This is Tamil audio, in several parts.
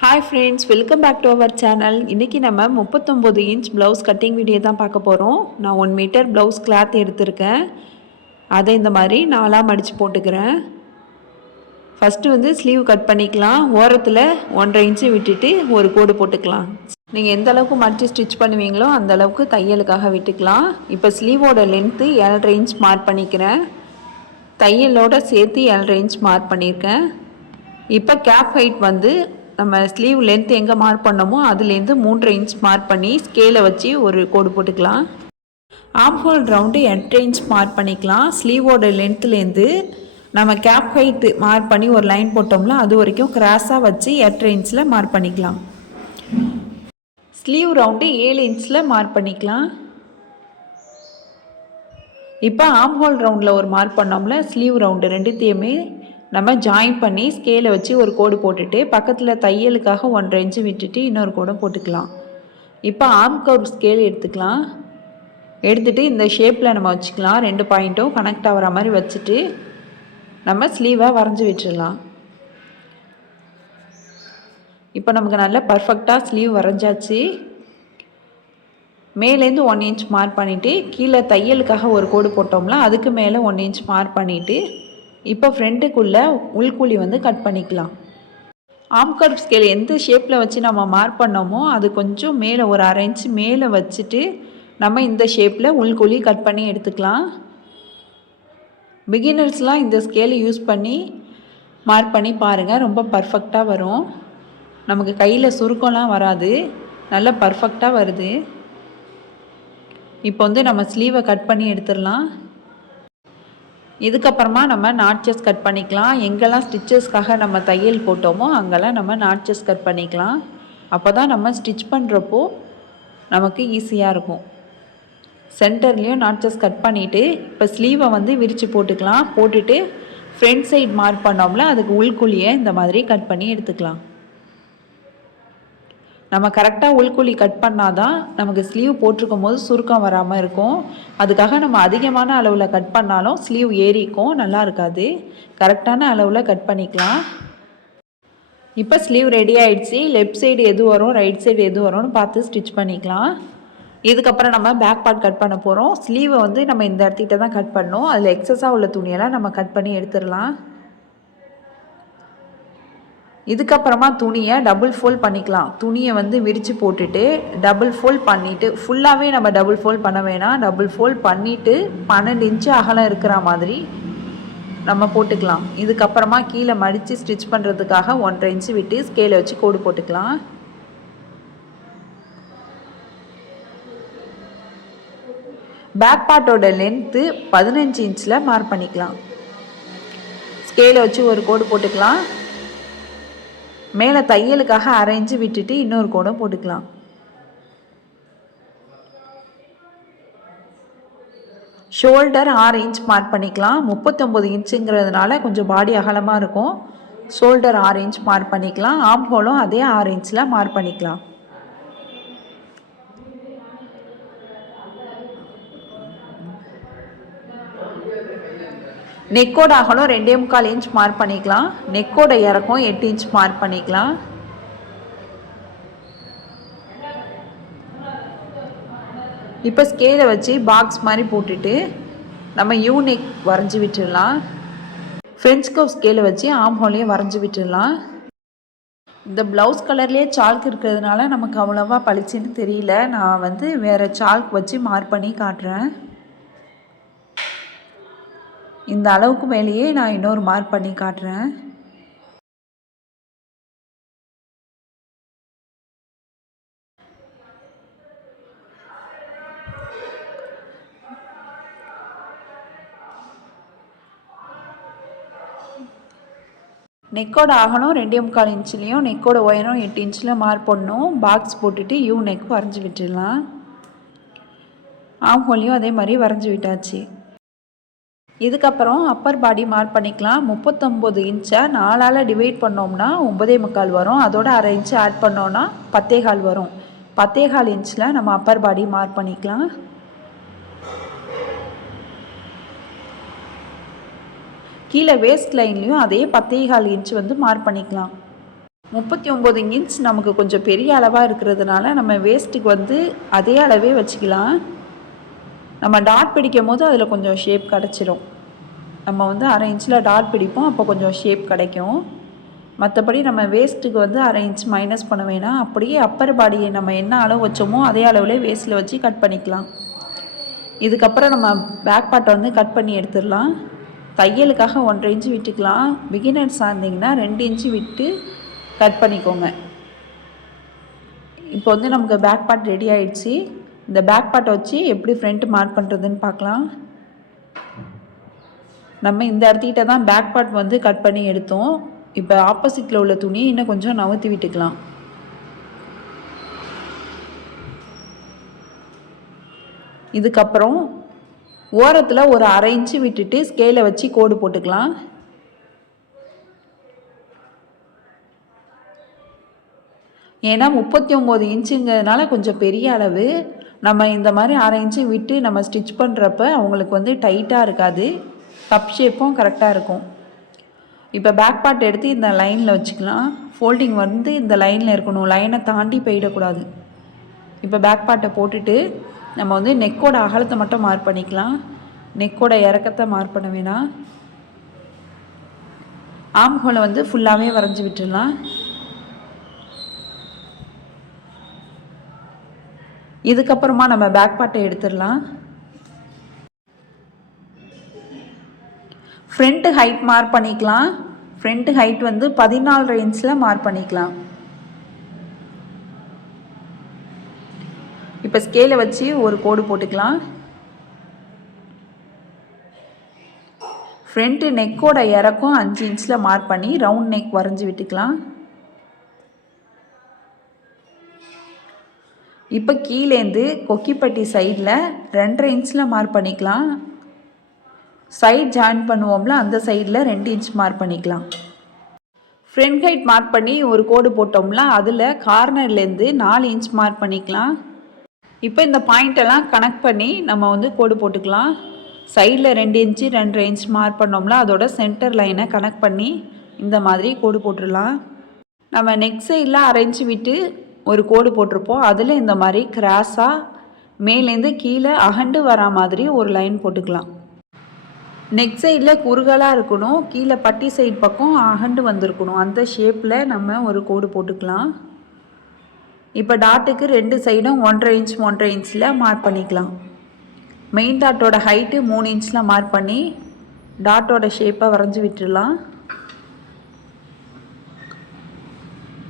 Hi friends, welcome back to our channel. இன்றைக்கி நம்ம 39 இன்ச் ப்ளவுஸ் கட்டிங் வீடியோ தான் பார்க்க போகிறோம். நான் 1 மீட்டர் ப்ளவுஸ் கிளாத் எடுத்திருக்கேன். அதை இந்த மாதிரி 4ஆக மடித்து போட்டுக்கிறேன். ஃபஸ்ட்டு வந்து ஸ்லீவ் கட் பண்ணிக்கலாம். ஓரத்தில் 1.5 இன்ச்சு விட்டுட்டு ஒரு கோடு போட்டுக்கலாம். நீங்கள் எந்த அளவுக்கு மடித்து ஸ்டிச் பண்ணுவீங்களோ அந்த அளவுக்கு தையலுக்காக விட்டுக்கலாம். இப்போ ஸ்லீவோட லென்த்து 7.5 இன்ச் மார்க் பண்ணிக்கிறேன். தையலோடு சேர்த்து 7.5 இன்ச் மார்க் பண்ணியிருக்கேன். இப்போ கேப் ஹைட் வந்து நம்ம ஸ்லீவ் லென்த் எங்கே மார்க் பண்ணோமோ அதுலேருந்து 3.5 இன்ச் மார்க் பண்ணி ஸ்கேலை வச்சு ஒரு கோடு போட்டுக்கலாம். ஆம் ஹோல் ரவுண்டு 8 இன்ச் மார்க் பண்ணிக்கலாம். ஸ்லீவோட லென்த்துலேருந்து நம்ம கேப் ஹைட்டு மார்க் பண்ணி ஒரு லைன் போட்டோம்ல அது வரைக்கும் கிராஸாக வச்சு 8 இன்ச்சில் மார்க் பண்ணிக்கலாம். ஸ்லீவ் ரவுண்டு 7 இன்ச்சில் மார்க் பண்ணிக்கலாம். இப்போ ஆம் ஹோல் ரவுண்டில் ஒரு மார்க் பண்ணோம்ல, ஸ்லீவ் ரவுண்டு ரெண்டுத்தையுமே நம்ம ஜாயின் பண்ணி ஸ்கேலை வச்சு ஒரு கோடு போட்டுட்டு பக்கத்தில் தையலுக்காக 1.5 இன்ச்சு விட்டுட்டு இன்னொரு கோடை போட்டுக்கலாம். இப்போ ஆர்ம் கர்வ் ஸ்கேல் எடுத்துக்கலாம். எடுத்துகிட்டு இந்த ஷேப்பில் நம்ம வச்சுக்கலாம். 2 பாயிண்ட்டும் கனெக்ட் ஆகிற மாதிரி வச்சுட்டு நம்ம ஸ்லீவை வரைஞ்சி விட்டுடலாம். இப்போ நமக்கு நல்ல பர்ஃபெக்டாக ஸ்லீவ் வரைஞ்சாச்சு. மேலேருந்து 1 இன்ச் மார்க் பண்ணிவிட்டு கீழே தையலுக்காக ஒரு கோடு போட்டோம்ல அதுக்கு மேலே 1 இன்ச் மார்க் பண்ணிவிட்டு இப்போ ஃப்ரண்ட்டுக்குள்ளே உள்குழி வந்து கட் பண்ணிக்கலாம். ஆர்ம் கர்வ் ஸ்கேல் எந்த ஷேப்பில் வச்சு நம்ம மார்க் பண்ணோமோ அது கொஞ்சம் மேலே ஒரு 1/2 இன்ச் மேலே வச்சுட்டு நம்ம இந்த ஷேப்பில் உள்குழி கட் பண்ணி எடுத்துக்கலாம். பிகினர்ஸ்லாம் இந்த ஸ்கேலை யூஸ் பண்ணி மார்க் பண்ணி பாருங்கள், ரொம்ப பர்ஃபெக்டாக வரும். நமக்கு கையில் சுருக்கம்லாம் வராது, நல்லா பர்ஃபெக்டாக வருது. இப்போ வந்து நம்ம ஸ்லீவை கட் பண்ணி எடுத்துடலாம். இதுக்கப்புறமா நம்ம நாட்சஸ் கட் பண்ணிக்கலாம். எங்கெல்லாம் ஸ்டிச்சஸ்க்காக நம்ம தையல் போட்டோமோ அங்கெல்லாம் நம்ம நாட்சஸ் கட் பண்ணிக்கலாம். அப்போ தான் நம்ம ஸ்டிச் பண்ணுறப்போ நமக்கு ஈஸியாக இருக்கும். சென்டர்லேயும் நாட்சஸ் கட் பண்ணிவிட்டு இப்போ ஸ்லீவை வந்து விரித்து போட்டுக்கலாம். போட்டுட்டு ஃப்ரண்ட் சைட் மார்க் பண்ணோம்ல அதுக்கு உள்குழியை இந்த மாதிரி கட் பண்ணி எடுத்துக்கலாம். நம்ம கரெக்டாக உள்குழி கட் பண்ணால் தான் நமக்கு ஸ்லீவ் போட்டிருக்கும் போது சுருக்கம் வராமல் இருக்கும். அதுக்காக நம்ம அதிகமான அளவில் கட் பண்ணாலும் ஸ்லீவ் ஏறிக்கும், நல்லா இருக்காது. கரெக்டான அளவில் கட் பண்ணிக்கலாம். இப்போ ஸ்லீவ் ரெடி ஆகிடுச்சு. லெஃப்ட் சைடு எது வரும் ரைட் சைடு எது வரும்னு பார்த்து ஸ்டிச் பண்ணிக்கலாம். இதுக்கப்புறம் நம்ம பேக் பார்ட் கட் பண்ண போகிறோம். ஸ்லீவை வந்து நம்ம இந்த இடத்துக்கிட்ட தான் கட் பண்ணோம். அதில் எக்ஸஸாக உள்ள துணியெல்லாம் நம்ம கட் பண்ணி எடுத்துடலாம். இதுக்கப்புறமா துணியை டபுள் ஃபோல்ட் பண்ணிக்கலாம். துணியை வந்து விரித்து போட்டுட்டு டபுள் ஃபோல்ட் பண்ணிவிட்டு ஃபுல்லாகவே நம்ம டபுள் ஃபோல்ட் பண்ண வேணாம். டபுள் ஃபோல்ட் பண்ணிவிட்டு 12 இன்ச்சு அகலம் இருக்கிற மாதிரி நம்ம போட்டுக்கலாம். இதுக்கப்புறமா கீழே மடித்து ஸ்டிச் பண்ணுறதுக்காக 1.5 இன்ச்சு விட்டு ஸ்கேலை வச்சு கோடு போட்டுக்கலாம். பேக் பார்ட்டோட லென்த்து 15 இன்ச்சில் மார்க் பண்ணிக்கலாம். ஸ்கேலை வச்சு ஒரு கோடு போட்டுக்கலாம். மேலே தையலுக்காக 1/2 இன்ச்சு விட்டுட்டு இன்னொரு கோடை போட்டுக்கலாம். ஷோல்டர் 6 இன்ச் மார்க் பண்ணிக்கலாம். 39 இன்ச்சுங்கிறதுனால கொஞ்சம் பாடி அகலமாக இருக்கும். ஷோல்டர் 6 இன்ச் மார்க் பண்ணிக்கலாம். ஆர்ம் ஹோலும் அதே 6 இன்ச்சில் மார்க் பண்ணிக்கலாம். நெக்கோட அகலம் 2.25 இன்ச் மார்க் பண்ணிக்கலாம். நெக்கோட இறக்கம் 8 இன்ச் மார்க் பண்ணிக்கலாம். இப்போ ஸ்கேலை வச்சு பாக்ஸ் மாதிரி போட்டுட்டு நம்ம யூ நெக் வரைஞ்சி விட்டுடலாம். ஃப்ரெஞ்ச் கர்வ் ஸ்கேலை வச்சு ஆர்ம் ஹோலையும் வரைஞ்சி விட்டுடலாம். இந்த ப்ளவுஸ் கலர்லேயே சால்க் இருக்கிறதுனால நமக்கு அவ்வளோவா பளிச்சுன்னு தெரியல. நான் வந்து வேறு சால்க் வச்சு மார்க் பண்ணி காட்டுறேன். இந்த அளவுக்கு மேலேயே நான் இன்னொரு மார்க் பண்ணி காட்டுறேன். நெக்கோட அகலம் 2.25 இன்ச்லேயும் நெக்கோட உயரம் 8 இன்ச்சில் மார்க் பண்ணணும். பாக்ஸ் போட்டுட்டு யூ நெக் வரைஞ்சி விட்டுடலாம். ஆம் ஹோலையும் அதே மாதிரி வரைஞ்சி விட்டாச்சு. இதுக்கப்புறம் அப்பர் பாடி மார்க் பண்ணிக்கலாம். 39 இன்ச்சை 4ஆல் டிவைட் பண்ணோம்னா 9.25 வரும். அதோட 1/2 இன்ச்சு ஆட் பண்ணோன்னா 10.25 வரும். 10.25 இன்ச்சில் நம்ம அப்பர் பாடி மார்க் பண்ணிக்கலாம். கீழே வேஸ்ட் லைன்லேயும் அதே 10.25 இன்ச்சு வந்து மார்க் பண்ணிக்கலாம். 39 இன்ச் நமக்கு கொஞ்சம் பெரிய அளவாக இருக்கிறதுனால நம்ம வேஸ்ட்டுக்கு வந்து அதே அளவே வச்சுக்கலாம். நம்ம டாட் பிடிக்கும் போது அதில் கொஞ்சம் ஷேப் கிடச்சிரும். நம்ம வந்து 1/2 இன்ச்சில் டாட் பிடிப்போம், அப்போ கொஞ்சம் ஷேப் கிடைக்கும். மற்றபடி நம்ம வேஸ்ட்டுக்கு வந்து 1/2 இன்ச் மைனஸ் பண்ண வேணாம். அப்படியே அப்பர் பாடியை நம்ம என்ன அளவு வச்சோமோ அதே அளவில் வேஸ்ட்டில் வச்சு கட் பண்ணிக்கலாம். இதுக்கப்புறம் நம்ம பேக் பார்ட்டை வந்து கட் பண்ணி எடுத்துடலாம். தையலுக்காக 1/2 இன்ச்சு விட்டுக்கலாம். பிகினர்ஸாக இருந்திங்கன்னா 2 இன்ச்சு விட்டு கட் பண்ணிக்கோங்க. இப்போ வந்து நமக்கு பேக் பார்ட் ரெடி ஆகிடுச்சு. இந்த பேக் பார்ட்டை வச்சு எப்படி ஃப்ரண்ட் மார்க் பண்ணுறதுன்னு பார்க்கலாம். நம்ம இந்த இடத்துக்கிட்ட தான் பேக் பார்ட் வந்து கட் பண்ணி எடுத்தோம். இப்போ ஆப்போசிட்டில் உள்ள துணியை இன்னும் கொஞ்சம் நவுத்தி விட்டுக்கலாம். இதுக்கப்புறம் ஓரத்தில் ஒரு 1/2 இன்ச்சு விட்டுட்டு ஸ்கேலை வச்சு கோடு போட்டுக்கலாம். ஏன்னா 39 இன்ச்சுங்கிறதுனால கொஞ்சம் பெரிய அளவு. நம்ம இந்த மாதிரி 1/2 இன்ச்சு விட்டு நம்ம ஸ்டிச் பண்ணுறப்ப அவங்களுக்கு வந்து டைட்டாக இருக்காது, கப் ஷேப்பும் கரெக்டாக இருக்கும். இப்போ பேக் பார்ட் எடுத்து இந்த லைனில் வச்சுக்கலாம். ஃபோல்டிங் வந்து இந்த லைனில் இருக்கணும், லைனை தாண்டி போயிடக்கூடாது. இப்போ பேக் பார்ட்டை போட்டுட்டு நம்ம வந்து நெக்கோட அகலத்தை மட்டும் மார்க் பண்ணிக்கலாம். நெக்கோட இறக்கத்தை மார்க் பண்ண வேணாம். ஆம் ஹோலை வந்து ஃபுல்லாகவே வரைஞ்சி விட்டுடலாம். இதுக்கப்புறமா நம்ம பேக் பார்ட்டை எடுத்துடலாம். ஃப்ரண்ட்டு ஹைட் மார்க் பண்ணிக்கலாம். ஃப்ரண்ட்டு ஹைட் வந்து 14 இன்ச்சில் மார்க் பண்ணிக்கலாம். இப்போ ஸ்கேலை வச்சு ஒரு கோடு போட்டுக்கலாம். ஃப்ரண்ட்டு நெக்கோட இறக்கம் 5 இன்ச்சில் மார்க் பண்ணி ரவுண்ட் நெக் வரைஞ்சி விட்டுக்கலாம். இப்போ கீழேந்து கொக்கிப்பட்டி சைடில் 2.5 இன்ச்சில் மார்க் பண்ணிக்கலாம். சைட் ஜாயின் பண்ணுவோம்ல, அந்த சைடில் 2 இன்ச் மார்க் பண்ணிக்கலாம். ஃப்ரண்ட் ஹைட் மார்க் பண்ணி ஒரு கோடு போட்டோம்ல, அதில் கார்னர்லேருந்து 4 இன்ச் மார்க் பண்ணிக்கலாம். இப்போ இந்த பாயிண்டெல்லாம் கனெக்ட் பண்ணி நம்ம வந்து கோடு போட்டுக்கலாம். சைடில் 2 இன்ச்சு 2.5 இன்ச் மார்க் பண்ணோம்ல, அதோட சென்டர் லைனை கனெக்ட் பண்ணி இந்த மாதிரி கோடு போட்டுடலாம். நம்ம நெக் சைடில் 1/2 இன்ச்சு விட்டு ஒரு கோடு போட்டிருப்போம். அதில் இந்த மாதிரி கிராஸாக மேலேருந்து கீழே அகண்டு வரா மாதிரி ஒரு லைன் போட்டுக்கலாம். நெக் சைடில் குறுகலாக இருக்கணும், கீழே பட்டி சைடு பக்கம் அகண்டு வந்திருக்கணும். அந்த ஷேப்பில் நம்ம ஒரு கோடு போட்டுக்கலாம். இப்போ டாட்டுக்கு 2 சைடும் 1.5 இன்ச் 1.5 இன்ச்சில் மார்க் பண்ணிக்கலாம். மெயின் டாட்டோட ஹைட்டு 3 இன்ச்சில் மார்க் பண்ணி டாட்டோட ஷேப்பை வரைஞ்சி விட்டுடலாம்.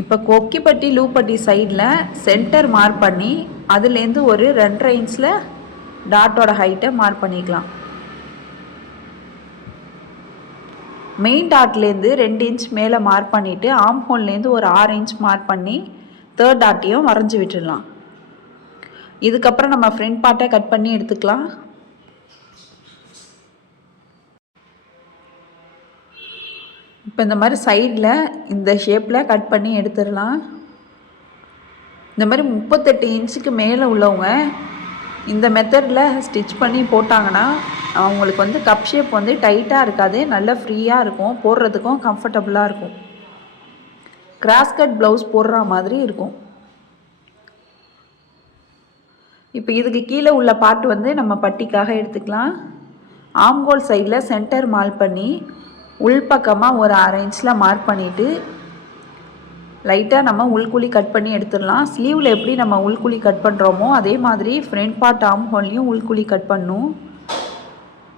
இப்போ கொக்கிப்பட்டி லூப்பட்டி சைடில் சென்டர் மார்க் பண்ணி அதுலேருந்து ஒரு 2.5 இன்ச்சில் டாட்டோட ஹைட்டை மார்க் பண்ணிக்கலாம். மெயின் டாட்லேருந்து 2 இன்ச் மேலே மார்க் பண்ணிவிட்டு ஆம் ஹோல்லேருந்து ஒரு 6 இன்ச் மார்க் பண்ணி தேர்ட் டாட்டையும் வரைஞ்சி விட்டுடலாம். இதுக்கப்புறம் நம்ம ஃப்ரண்ட் பார்ட்டை கட் பண்ணி எடுத்துக்கலாம். இப்போ இந்த மாதிரி சைடில் இந்த ஷேப்பில் கட் பண்ணி எடுத்துடலாம். இந்த மாதிரி 38 இன்ச்சுக்கு மேலே உள்ளவங்க இந்த மெத்தடில் ஸ்டிச் பண்ணி போட்டாங்கன்னா அவங்களுக்கு வந்து கப் ஷேப் வந்து டைட்டாக இருக்காது, நல்லா ஃப்ரீயாக இருக்கும், போடுறதுக்கும் கம்ஃபர்டபுளாக இருக்கும். கிராஸ் கட் ப்ளவுஸ் போடுற மாதிரி இருக்கும். இப்போ இதுக்கு கீழே உள்ள பார்ட் வந்து நம்ம பட்டிக்காக எடுத்துக்கலாம். ஆம்கோல் சைடில் சென்டர் மார்க் பண்ணி உள்பக்கமாக ஒரு 1/2 இன்ச்சில் மார்க் பண்ணிவிட்டு லைட்டாக நம்ம உள்குழி கட் பண்ணி எடுத்துடலாம். ஸ்லீவில் எப்படி நம்ம உள்குழி கட் பண்ணுறோமோ அதே மாதிரி ஃப்ரண்ட் பார்ட் ஆம் ஹோல்லையும் உள்குழி கட் பண்ணணும்.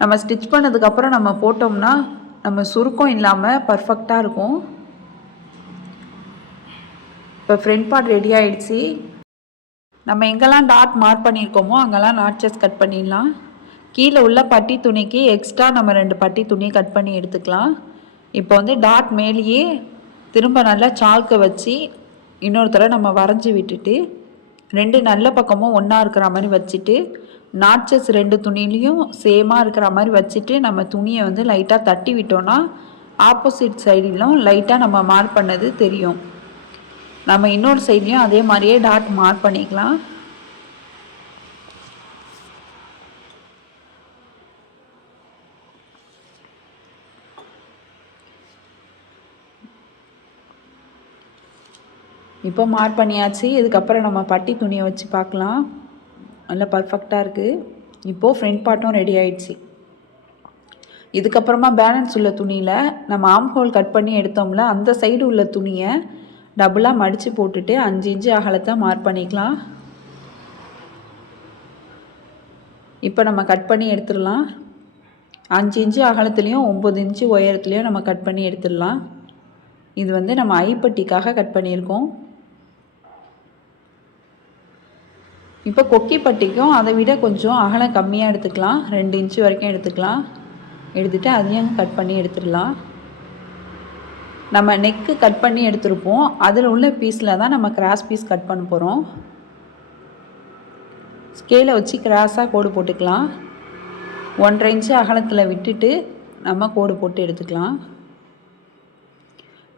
நம்ம ஸ்டிச் பண்ணதுக்கப்புறம் நம்ம போட்டோம்னா நம்ம சுருக்கம் இல்லாமல் பர்ஃபெக்டாக இருக்கும். இப்போ ஃப்ரண்ட் பார்ட் ரெடி ஆகிடுச்சு. நம்ம எங்கெல்லாம் டாட் மார்க் பண்ணியிருக்கோமோ அங்கெல்லாம் நாட்சஸ் கட் பண்ணிடலாம். கீழே உள்ள பட்டி துணிக்கு எக்ஸ்ட்ரா நம்ம 2 பட்டி துணி கட் பண்ணி எடுத்துக்கலாம். இப்போ வந்து டாட் மேலேயே திரும்ப நல்லா சால்க்கை வச்சு இன்னொரு தடவை நம்ம வரைஞ்சி விட்டுட்டு 2 நல்ல பக்கமும் ஒன்றா இருக்கிற மாதிரி வச்சுட்டு நாட்சஸ் 2 துணிலையும் சேமாக இருக்கிற மாதிரி வச்சுட்டு நம்ம துணியை வந்து லைட்டாக தட்டி விட்டோன்னா ஆப்போசிட் சைடிலும் லைட்டாக நம்ம மார்க் பண்ணது தெரியும். நம்ம இன்னொரு சைட்லேயும் அதே மாதிரியே டாட் மார்க் பண்ணிக்கலாம். இப்போ மார்க் பண்ணியாச்சு. இதுக்கப்புறம் நம்ம பட்டி துணியை வச்சு பார்க்கலாம். நல்லா பர்ஃபெக்டாக இருக்குது. இப்போது ஃப்ரண்ட் பார்ட்டும் ரெடி ஆயிடுச்சு. இதுக்கப்புறமா பேலன்ஸ் உள்ள துணியில் நம்ம ஆம் ஹோல் கட் பண்ணி எடுத்தோம்ல, அந்த சைடு உள்ள துணியை டபுளாக மடித்து போட்டுட்டு 5 இன்ச்சு அகலத்தை மார்க் பண்ணிக்கலாம். இப்போ நம்ம கட் பண்ணி எடுத்துடலாம். 5 இன்ச்சு அகலத்துலேயும் 9 இன்ச்சு உயரத்துலேயும் நம்ம கட் பண்ணி எடுத்துடலாம். இது வந்து நம்ம ஐப்பட்டிக்காக கட் பண்ணியிருக்கோம். இப்போ கொக்கி பட்டிக்கும் அதை விட கொஞ்சம் அகலம் கம்மியாக எடுத்துக்கலாம். 2 இன்ச்சு வரைக்கும் எடுத்துக்கலாம். எடுத்துகிட்டு அதையும் கட் பண்ணி எடுத்துடலாம். நம்ம நெக்கு கட் பண்ணி எடுத்துருப்போம். அதில் உள்ள பீஸில் தான் நம்ம கிராஸ் பீஸ் கட் பண்ண போகிறோம். ஸ்கேலை வச்சு கிராஸாக கோடு போட்டுக்கலாம். 1.5 இன்ச்சு அகலத்தில் விட்டுட்டு நம்ம கோடு போட்டு எடுத்துக்கலாம்.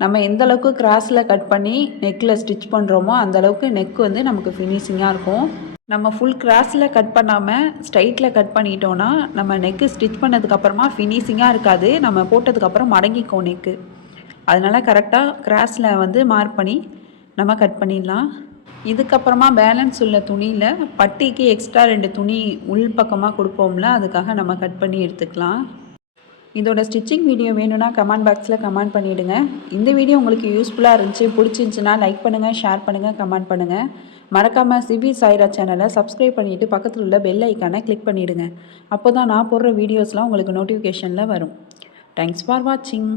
நம்ம எந்த அளவுக்கு கிராஸில் கட் பண்ணி நெக்கில் ஸ்டிச் பண்ணுறோமோ அந்தளவுக்கு நெக் வந்து நமக்கு ஃபினிஷிங்காக இருக்கும். நம்ம ஃபுல் கிராஸில் கட் பண்ணாமல் ஸ்ட்ரைட்டில் கட் பண்ணிட்டோன்னா நம்ம நெக்கு ஸ்டிச் பண்ணதுக்கப்புறமா ஃபினிஷிங்காக இருக்காது. நம்ம போட்டதுக்கப்புறம் மடங்கிக்கும் நெக்கு. அதனால் கரெக்டாக கிராஸில் வந்து மார்க் பண்ணி நம்ம கட் பண்ணிடலாம். இதுக்கப்புறமா பேலன்ஸ் உள்ள துணியில் பட்டிக்கு எக்ஸ்ட்ரா 2 துணி உள் பக்கமாக கொடுப்போம்ல, அதுக்காக நம்ம கட் பண்ணி எடுத்துக்கலாம். இதோட ஸ்டிச்சிங் வீடியோ வேணும்னா கமெண்ட் பாக்ஸில் கமெண்ட் பண்ணிவிடுங்க. இந்த வீடியோ உங்களுக்கு யூஸ்ஃபுல்லாக இருந்துச்சு, பிடிச்சிருந்துச்சின்னா லைக் பண்ணுங்கள், ஷேர் பண்ணுங்கள், கமெண்ட் பண்ணுங்கள். மறக்காமல் சிவி சாய்ரா சேனலை சப்ஸ்கிரைப் பண்ணிவிட்டு பக்கத்தில் உள்ள பெல் ஐக்கானை கிளிக் பண்ணிவிடுங்க. அப்போ தான் நான் போடுற வீடியோஸ்லாம் உங்களுக்கு நோட்டிஃபிகேஷனில் வரும். தேங்க்ஸ் ஃபார் வாட்சிங்.